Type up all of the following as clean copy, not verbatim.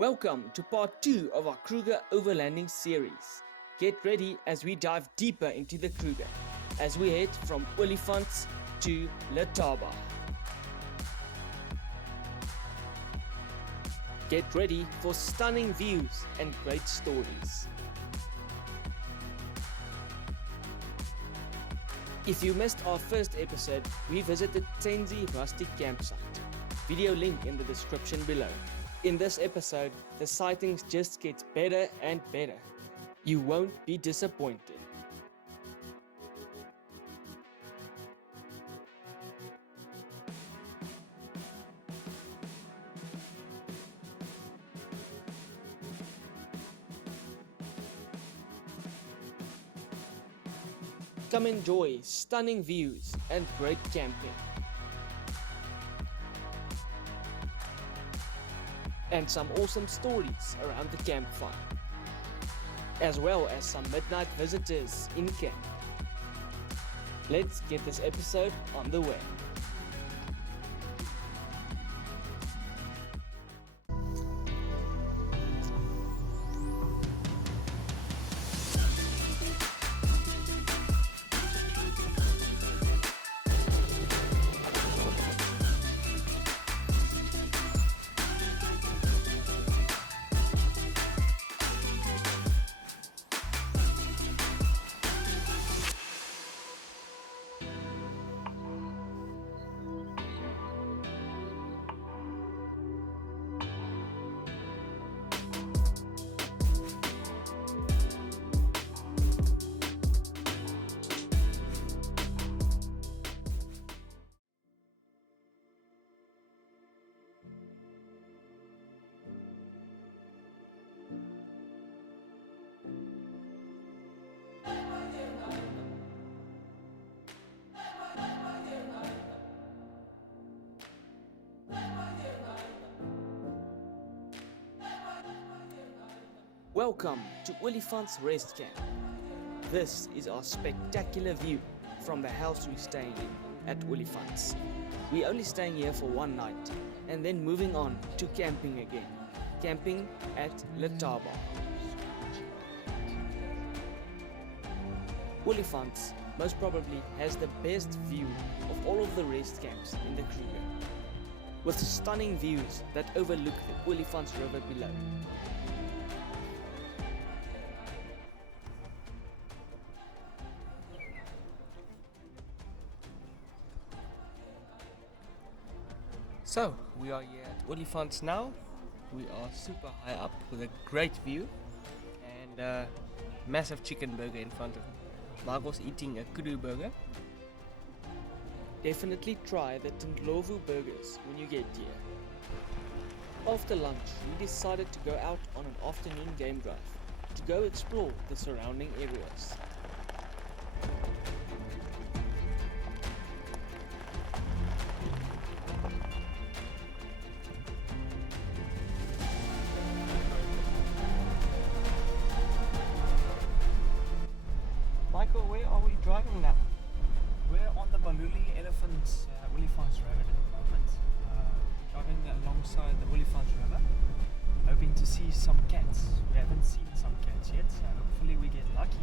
Welcome to part 2 of our Kruger Overlanding series. Get ready as we dive deeper into the Kruger as we head from Olifants to Letaba. Get ready for stunning views and great stories. If you missed our first episode, we visited Tsendze rustic campsite. Video link in the description below. In this episode, the sightings just get better and better. You won't be disappointed. Come enjoy stunning views and great camping. And some awesome stories around the campfire, as well as some midnight visitors in camp. Let's get this episode on the way. Welcome to Olifants Rest camp. This is our spectacular view from the house we're staying in at Olifants. We're only staying here for one night and then moving on to camping again. Camping at Letaba. Olifants most probably has the best view of all of the rest camps in the Kruger, with stunning views that overlook the Olifants River below. So, we are here at Olifants now. We are super high up with a great view and a massive chicken burger in front of me. Margot's eating a kudu burger. Definitely try the Tsendze burgers when you get here. After lunch, we decided to go out on an afternoon game drive to go explore the surrounding areas. Michael, where are we driving now? We're on the Olifants Road at the moment, driving alongside the Olifants River, hoping to see some cats. We haven't seen some cats yet, so hopefully we get lucky.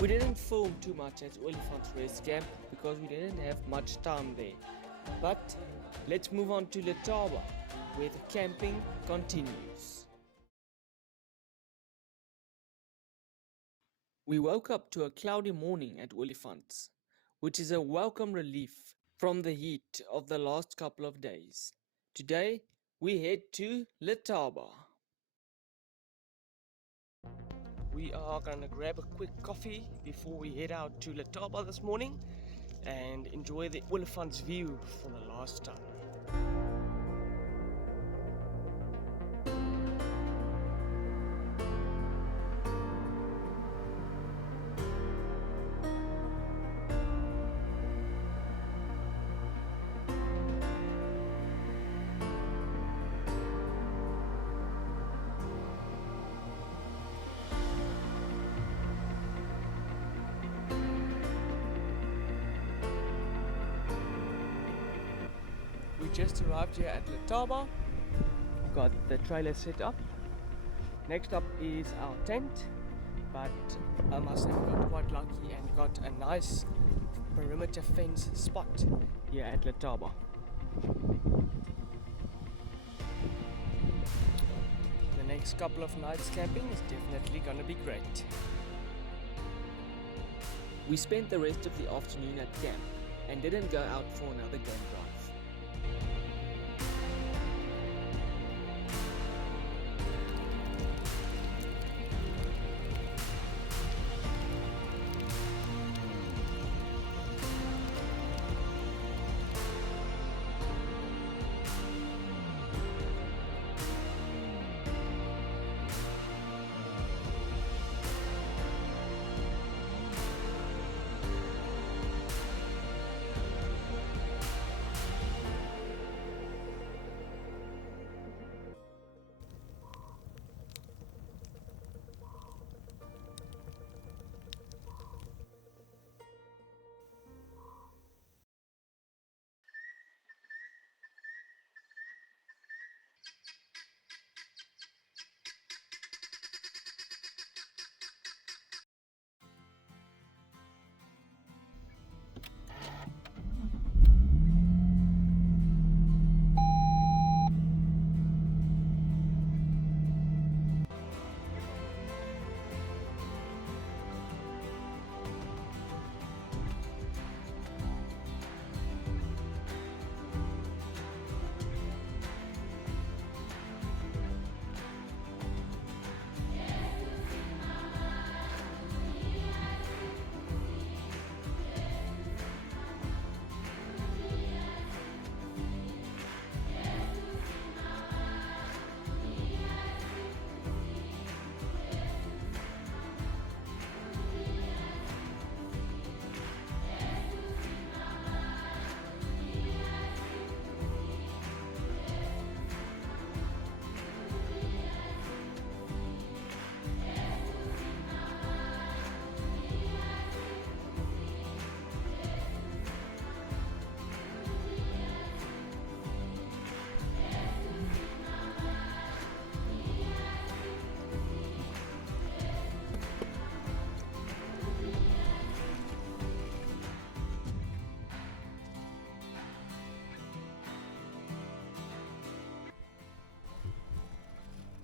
We didn't film too much at Olifants Rest camp because we didn't have much time there. But let's move on to Letaba, where the camping continues. We woke up to a cloudy morning at Olifants, which is a welcome relief from the heat of the last couple of days. Today, we head to Letaba. We are going to grab a quick coffee before we head out to Letaba this morning and enjoy the Olifants view for the last time. We just arrived here at Letaba. Got the trailer set up. Next up is our tent, but I must say we got quite lucky and got a nice perimeter fence spot here at Letaba. The next couple of nights camping is definitely gonna be great. We spent the rest of the afternoon at camp and didn't go out for another game drive.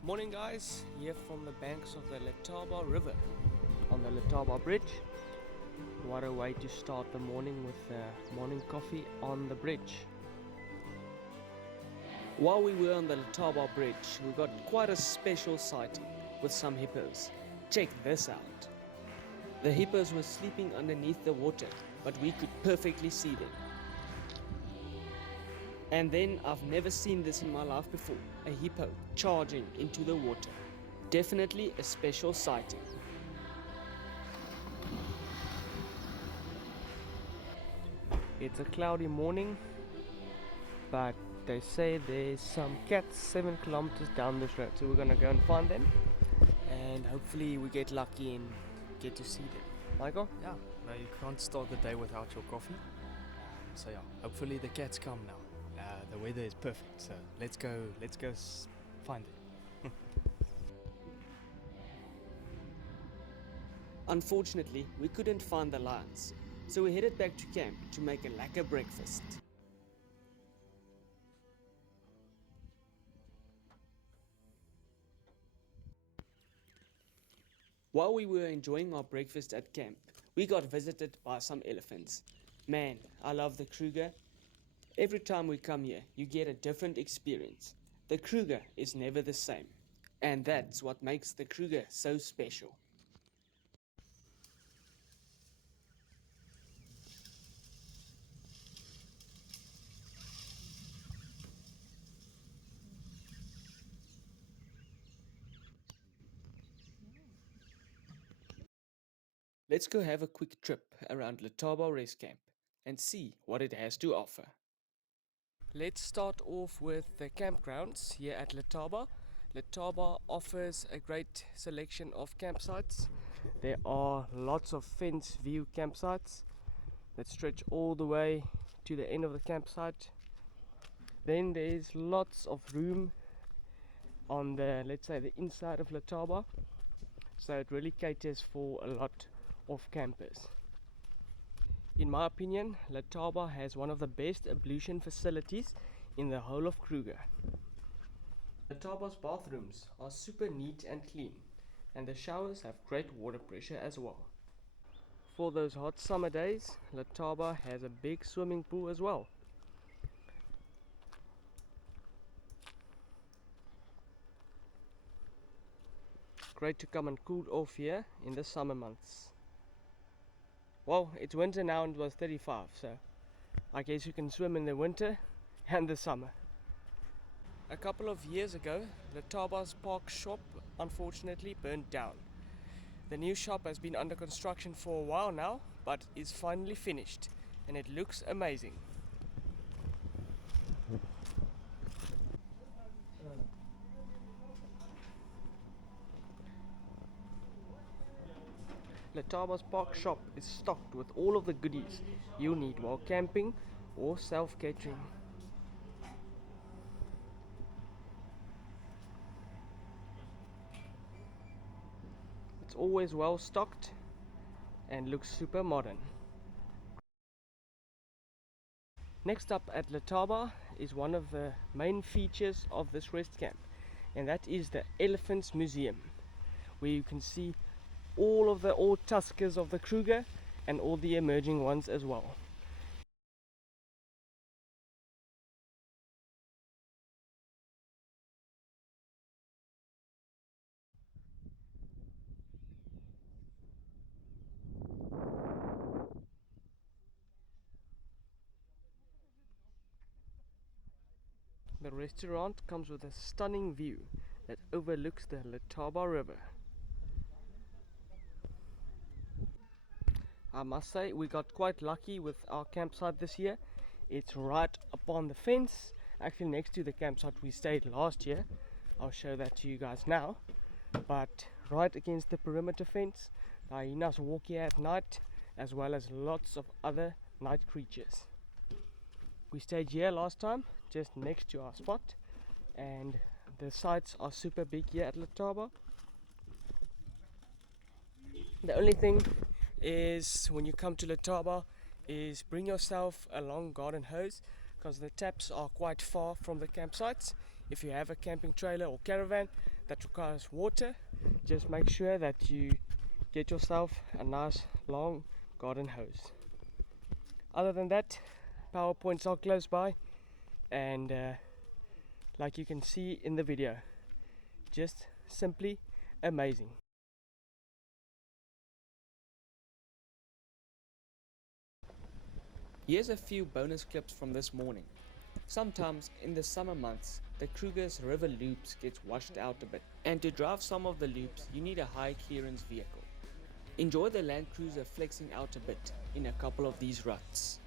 Morning guys, here from the banks of the Letaba River on the Letaba Bridge. What a way to start the morning with morning coffee on the bridge. While we were on the Letaba Bridge, we got quite a special sighting with some hippos. Check this out. The hippos were sleeping underneath the water, but we could perfectly see them. And then I've never seen this in my life before, a hippo charging into the water. Definitely a special sighting. It's a cloudy morning, but they say there's some cats 7 kilometers down this road, so we're gonna go and find them, and hopefully we get lucky and get to see them. Michael? Yeah, no, you can't start the day without your coffee. So yeah, hopefully the cats come now. The weather is perfect, so let's go find them. Unfortunately, we couldn't find the lions, so we headed back to camp to make a lekker breakfast. While we were enjoying our breakfast at camp, we got visited by some elephants. Man, I love the Kruger. Every time we come here, you get a different experience. The Kruger is never the same, and that's what makes the Kruger so special. Let's go have a quick trip around Letaba Rest Camp and see what it has to offer. Let's start off with the campgrounds here at Letaba. Letaba offers a great selection of campsites. There are lots of fence view campsites that stretch all the way to the end of the campsite. Then there's lots of room on the, let's say, the inside of Letaba, so it really caters for a lot of campers. In my opinion, Letaba has one of the best ablution facilities in the whole of Kruger. Letaba's bathrooms are super neat and clean, and the showers have great water pressure as well. For those hot summer days, Letaba has a big swimming pool as well. Great to come and cool off here in the summer months. Well, it's winter now and it was 35, so I guess you can swim in the winter and the summer. A couple of years ago, Letaba's park shop unfortunately burned down. The new shop has been under construction for a while now, but is finally finished, and it looks amazing. Letaba's park shop is stocked with all of the goodies you need while camping or self-catering. It's always well stocked and looks super modern. Next up at Letaba is one of the main features of this rest camp, and that is the Elephants Museum, where you can see all of the old tuskers of the Kruger and all the emerging ones as well. The restaurant comes with a stunning view that overlooks the Letaba River. I must say we got quite lucky with our campsite this year. It's right upon the fence, actually next to the campsite we stayed last year. I'll show that to you guys now. But right against the perimeter fence, the hyenas walk here at night, as well as lots of other night creatures. We stayed here last time, just next to our spot, and the sites are super big here at Letaba. The only thing is, when you come to Letaba, is bring yourself a long garden hose, because the taps are quite far from the campsites. If you have a camping trailer or caravan that requires water, just make sure that you get yourself a nice long garden hose. Other than that, power points are close by, and like you can see in the video, just simply amazing. Here's a few bonus clips from this morning. Sometimes in the summer months, the Kruger's river loops gets washed out a bit, and to drive some of the loops you need a high clearance vehicle. Enjoy the Land Cruiser flexing out a bit in a couple of these ruts.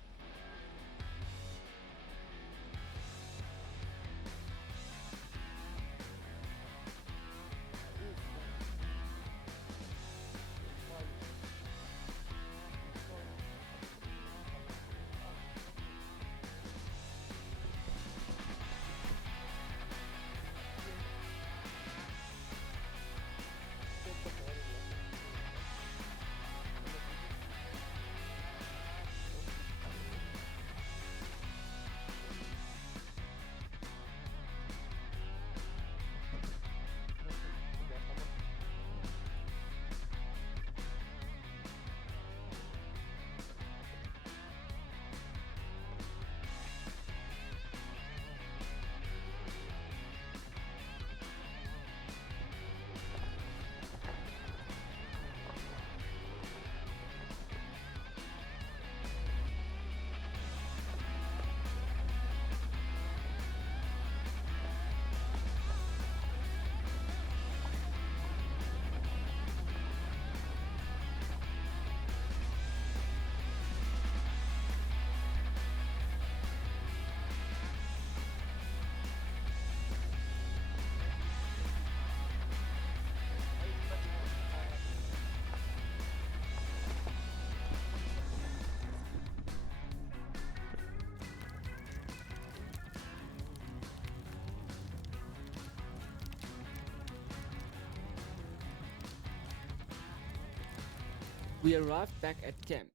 We arrived back at camp,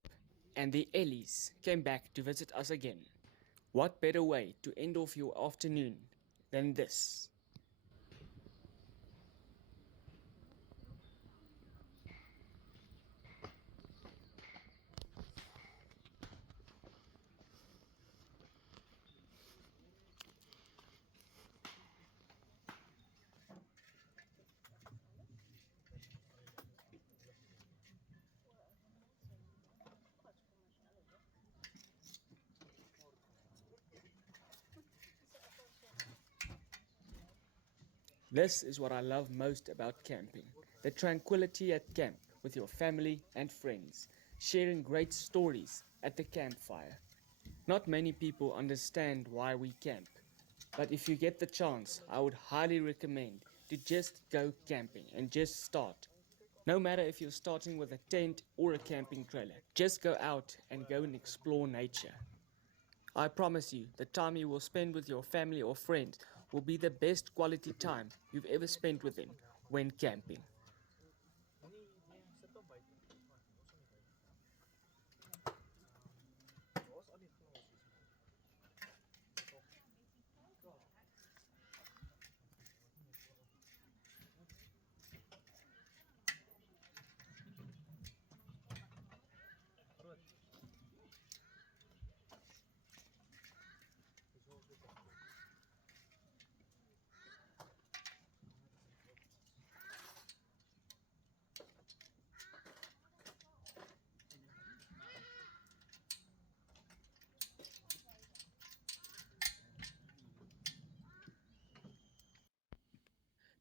and the Ellies came back to visit us again. What better way to end off your afternoon than this? This is what I love most about camping. The tranquility at camp with your family and friends, sharing great stories at the campfire. Not many people understand why we camp, but if you get the chance, I would highly recommend to just go camping and just start. No matter if you're starting with a tent or a camping trailer, just go out and go and explore nature. I promise you, the time you will spend with your family or friends will be the best quality time you've ever spent with them when camping.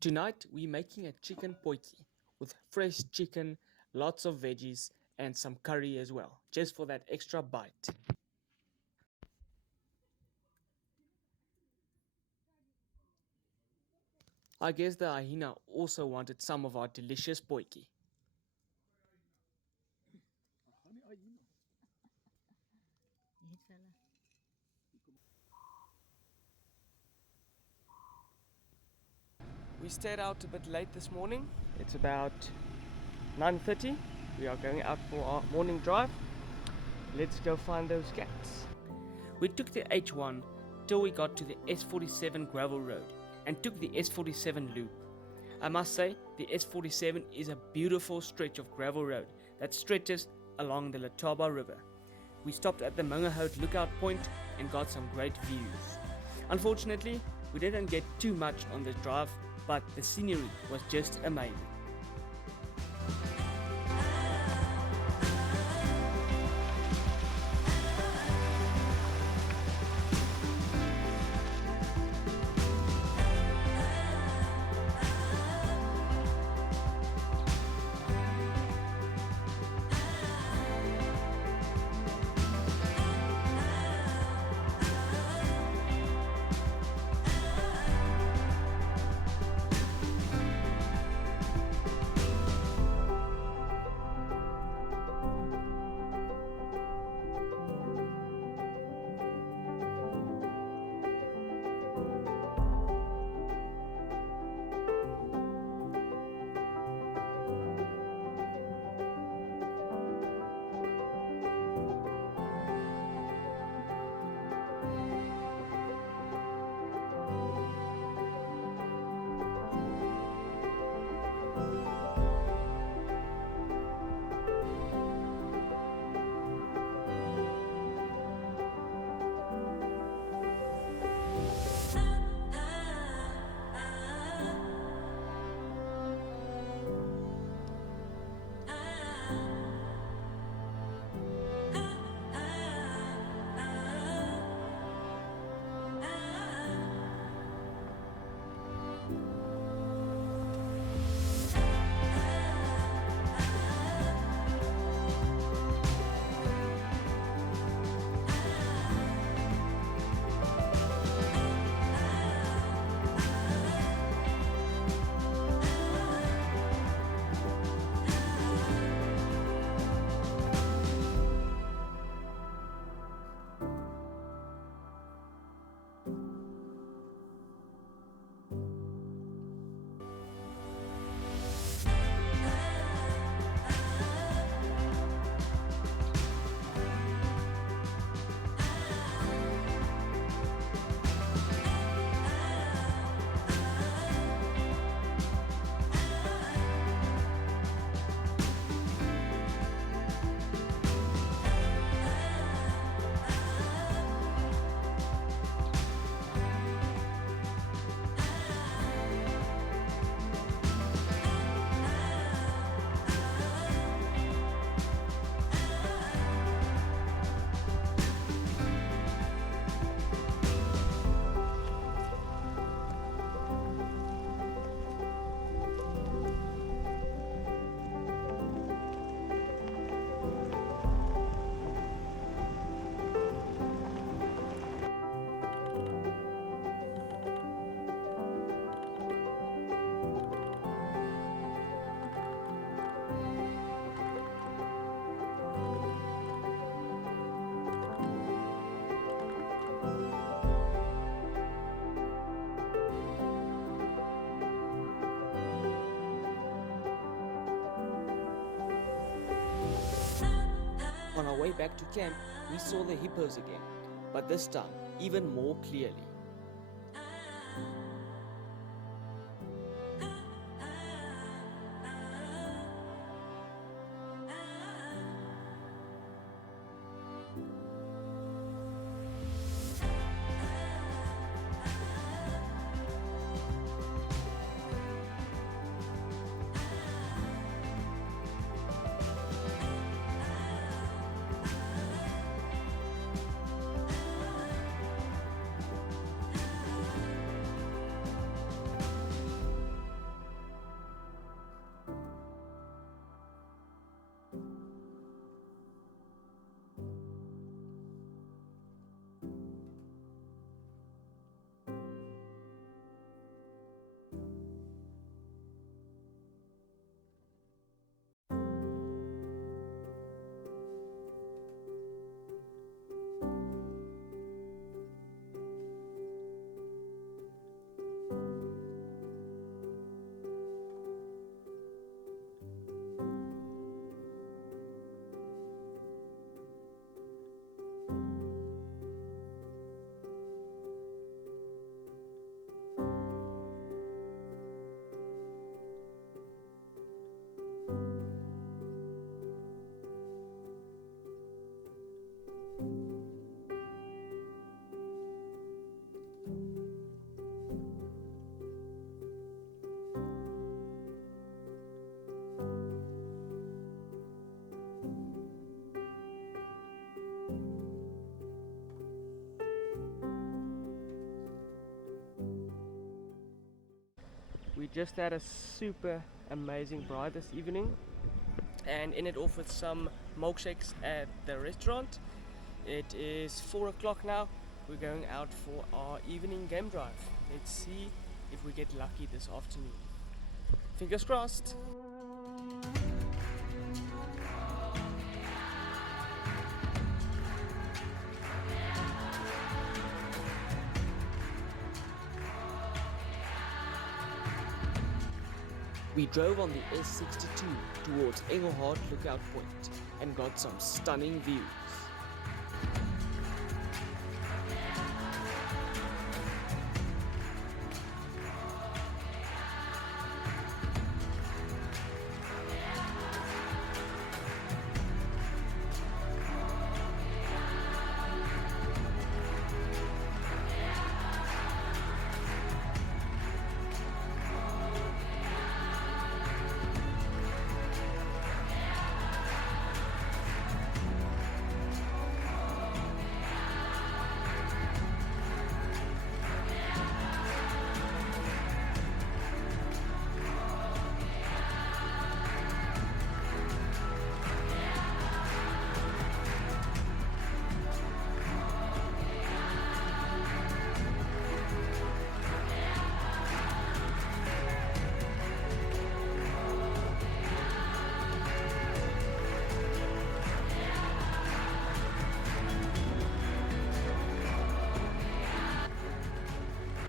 Tonight we're making a chicken potjie with fresh chicken, lots of veggies, and some curry as well, just for that extra bite. I guess the hyena also wanted some of our delicious potjie. We stayed out a bit late this morning. It's about 9:30. We are going out for our morning drive. Let's go find those cats. We took the H1 till we got to the S47 gravel road and took the S47 loop. I must say, the S47 is a beautiful stretch of gravel road that stretches along the Letaba River. We stopped at the Mangahout lookout point and got some great views. Unfortunately, we didn't get too much on this drive, but the scenery was just amazing. way back to camp, we saw the hippos again, but this time even more clearly. We just had a super amazing ride this evening and ended off with some milkshakes at the restaurant. It is 4 o'clock now. We're going out for our evening game drive. Let's see if we get lucky this afternoon. Fingers crossed. We drove on the S62 towards Engelhard Lookout Point and got some stunning views.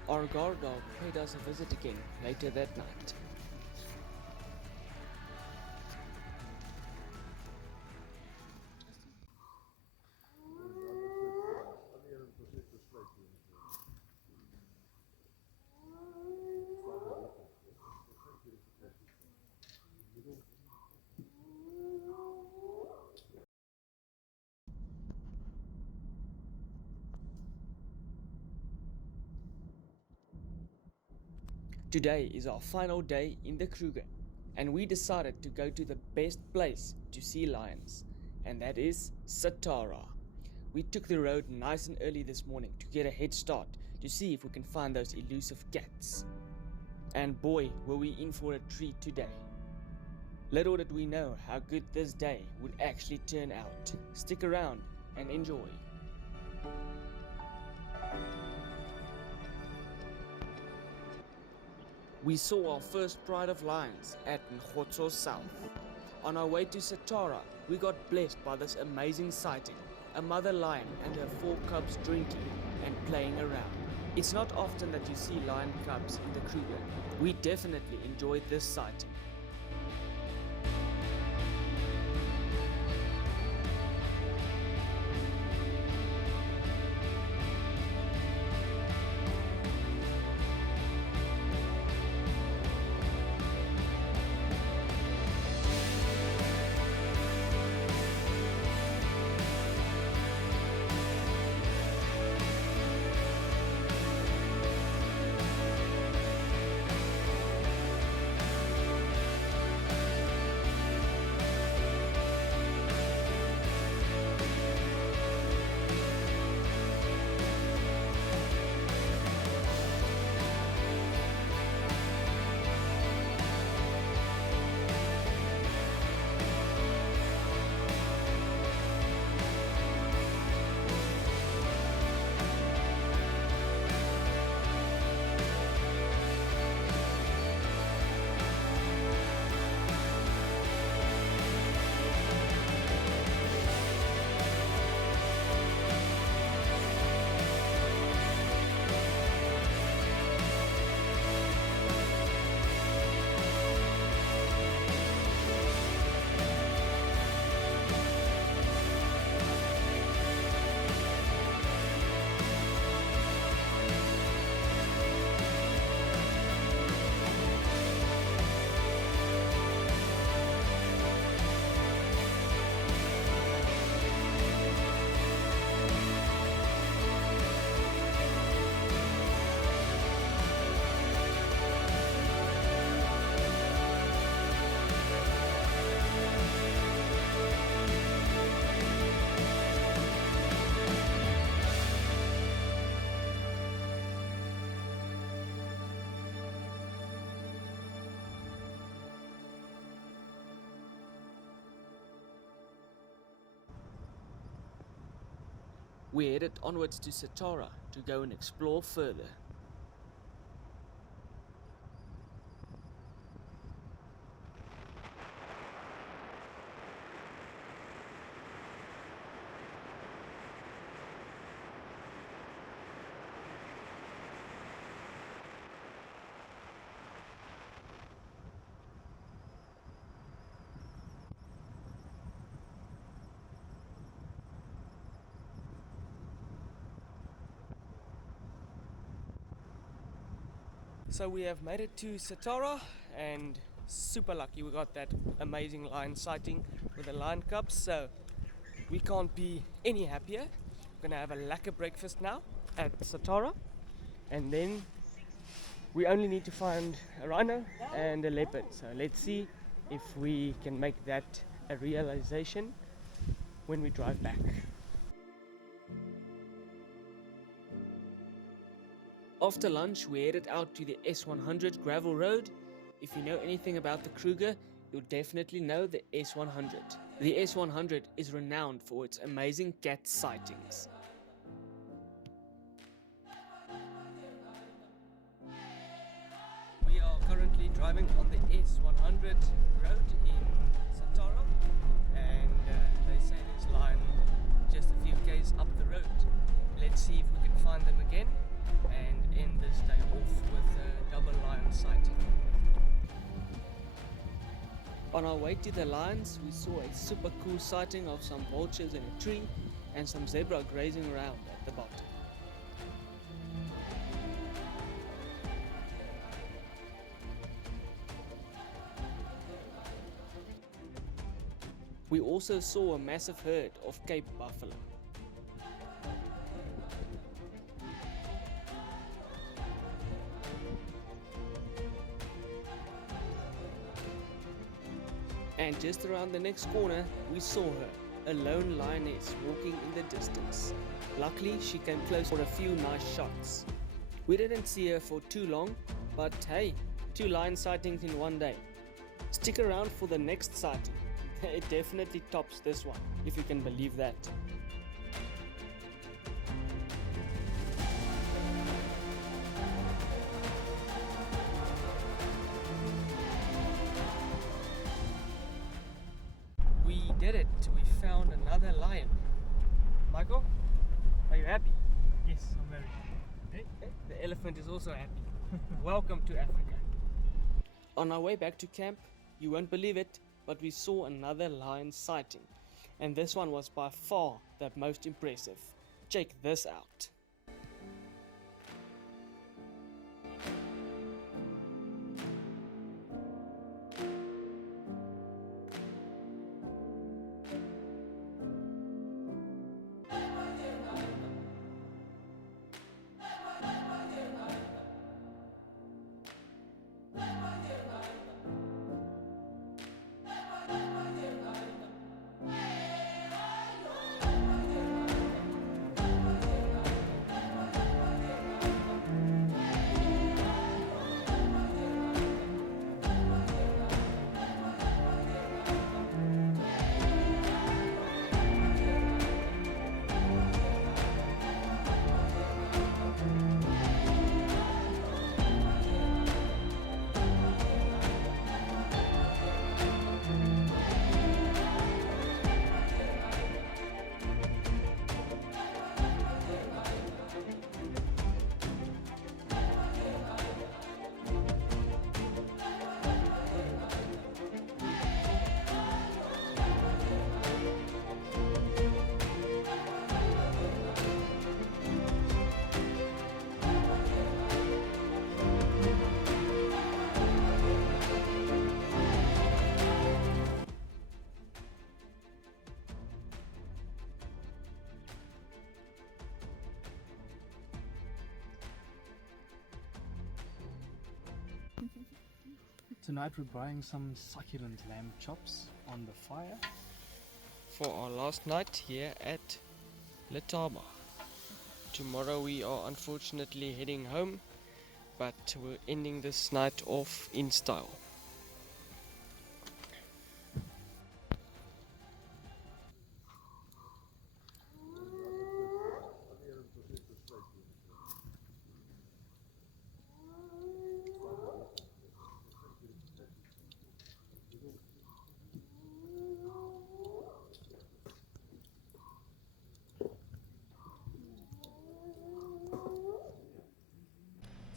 Our guard dog paid us a visit again later that night. Today is our final day in the Kruger, and we decided to go to the best place to see lions, and that is Satara. We took the road nice and early this morning to get a head start to see if we can find those elusive cats. And boy, were we in for a treat today. Little did we know how good this day would actually turn out. Stick around and enjoy. We saw our first pride of lions at Nkgotso South. On our way to Satara, we got blessed by this amazing sighting, a mother lion and her 4 cubs drinking and playing around. It's not often that you see lion cubs in the Kruger. We definitely enjoyed this sighting. We headed onwards to Satara to go and explore further. So we have made it to Satara, and super lucky we got that amazing lion sighting with the lion cubs, so we can't be any happier. We're gonna have a lekker breakfast now at Satara, and then we only need to find a rhino and a leopard. So let's see if we can make that a realization when we drive back. After lunch, we headed out to the S100 gravel road. If you know anything about the Kruger, you'll definitely know the S100. The S100 is renowned for its amazing cat sightings. We are currently driving on the S100 road in Satara, and they say there's lion just a few k's up the road. Let's see if we can find them again and end this day off with a double lion sighting. On our way to the lions, we saw a super cool sighting of some vultures in a tree and some zebra grazing around at the bottom. We also saw a massive herd of Cape buffalo. And just around the next corner, we saw her, a lone lioness walking in the distance. Luckily, she came close for a few nice shots. We didn't see her for too long, but hey, 2 lion sightings in one day. Stick around for the next sighting. It definitely tops this one, if you can believe that. We did it. We found another lion. Michael, are you happy? Yes, I'm very happy. The elephant is also happy. Welcome to Africa. On our way back to camp, you won't believe it, but we saw another lion sighting. And this one was by far the most impressive. Check this out. Tonight we're buying some succulent lamb chops on the fire. For our last night here at Letaba. Tomorrow we are unfortunately heading home, but we're ending this night off in style.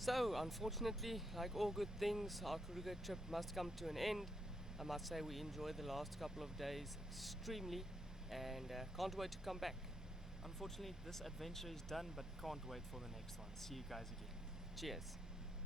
So, unfortunately, like all good things, our Kruger trip must come to an end. I must say we enjoyed the last couple of days extremely and can't wait to come back. Unfortunately, this adventure is done, but can't wait for the next one. See you guys again. Cheers.